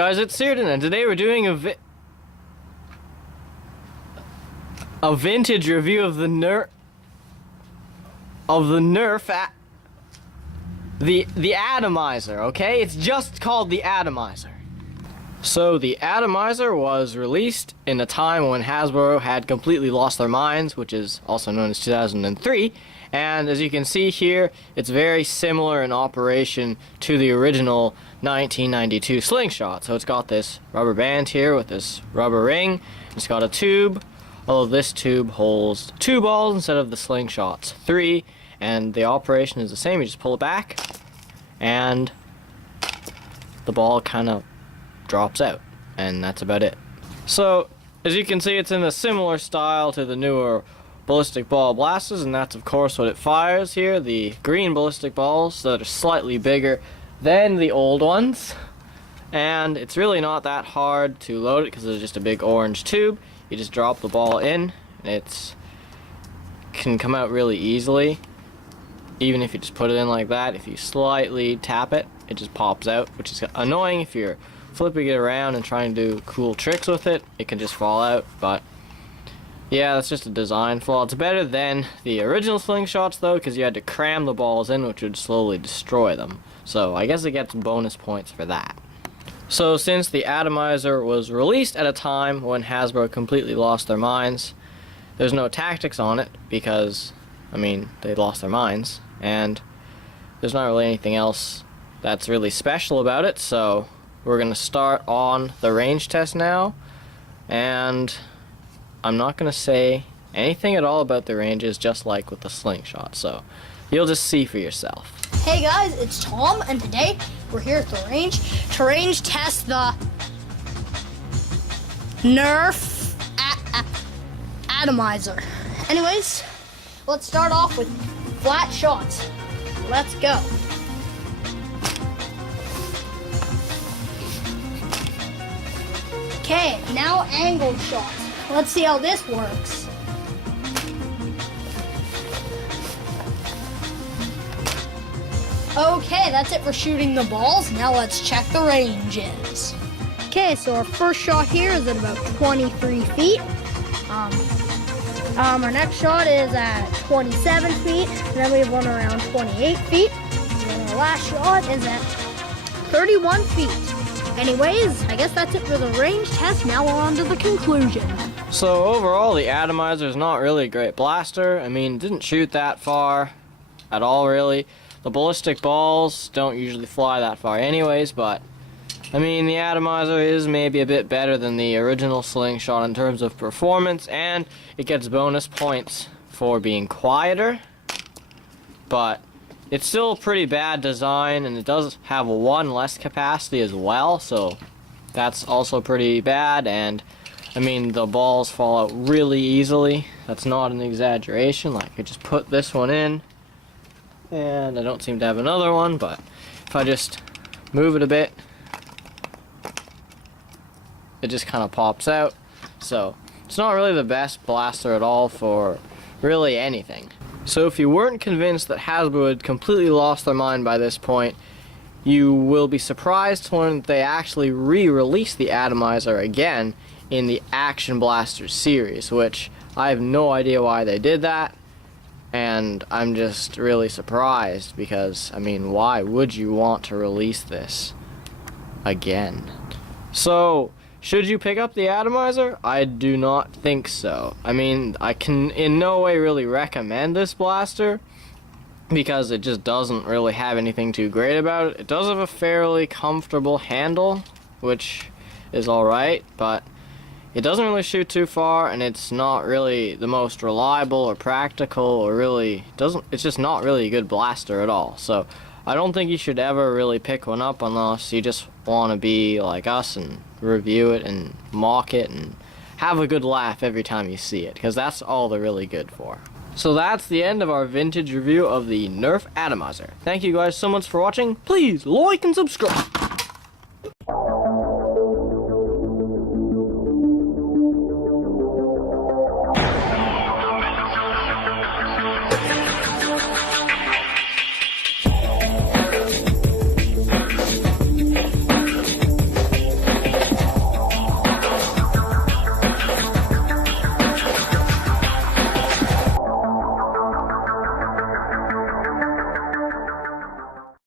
guys, it's Searden, and today we're doing a vintage review of the Nerf the Atomizer. Okay, it's just called the Atomizer. So the Atomizer was released in a time when Hasbro had completely lost their minds, which is also known as 2003. And as you can see here, it's very similar in operation to the original 1992 slingshot. So it's got this rubber band here with this rubber ring. It's got a tube, although this tube holds 2 balls instead of the slingshot's 3. And the operation is the same. You just pull it back, and the ball kind of drops out, and that's about it. So as you can see, it's in a similar style to the newer ballistic ball blasters, and that's of course what it fires here, the green ballistic balls that are slightly bigger than the old ones. And it's really not that hard to load it because it's just a big orange tube. You just drop the ball in, and it can come out really easily. Even if you just put it in like that, if you slightly tap it, it just pops out, which is annoying if you're flipping it around and trying to do cool tricks with it. It can just fall out, but yeah, that's just a design flaw. It's better than the original slingshots though, because you had to cram the balls in, which would slowly destroy them. So I guess it gets bonus points for that. So since the Atomizer was released at a time when Hasbro completely lost their minds, there's no tactics on it because, I mean, they lost their minds, and there's not really anything else that's really special about it. So we're going to start on the range test now, and I'm not going to say anything at all about the ranges, just like with the slingshot, so you'll just see for yourself. Hey guys, it's Tom, and today we're here at the range to range test the Nerf Atomizer. Anyways, let's start off with flat shots. Let's go. Okay, now angled shots. Let's see how this works. Okay, that's it for shooting the balls. Now let's check the ranges. Okay, so our first shot here is at about 23 feet. Our next shot is at 27 feet. And then we have one around 28 feet. And then our last shot is at 31 feet. Anyways, I guess that's it for the range test. Now we're on to the conclusion. So overall, the Atomizer is not really a great blaster. I mean, it didn't shoot that far at all, really. The ballistic balls don't usually fly that far anyways, but I mean, the Atomizer is maybe a bit better than the original slingshot in terms of performance, and it gets bonus points for being quieter, but it's still a pretty bad design, and it does have 1 less capacity as well, so that's also pretty bad. And I mean, the balls fall out really easily. That's not an exaggeration. Like, I just put this one in, and I don't seem to have another one, but if I just move it a bit, it just kind of pops out. So it's not really the best blaster at all for really anything. So if you weren't convinced that Hasbro had completely lost their mind by this point, you will be surprised to learn that they actually re-released the Atomizer again in the Action Blasters series, which I have no idea why they did that, and I'm just really surprised because, I mean, why would you want to release this again? So should you pick up the Atomizer? I do not think so. I mean, I can in no way really recommend this blaster because it just doesn't really have anything too great about it. It does have a fairly comfortable handle, which is alright, but it doesn't really shoot too far, and it's not really the most reliable or practical, or really it's just not really a good blaster at all. So I don't think you should ever really pick one up unless you just want to be like us and review it and mock it and have a good laugh every time you see it, because that's all they're really good for. So that's the end of our vintage review of the Nerf Atomizer. Thank you guys so much for watching. Please like and subscribe.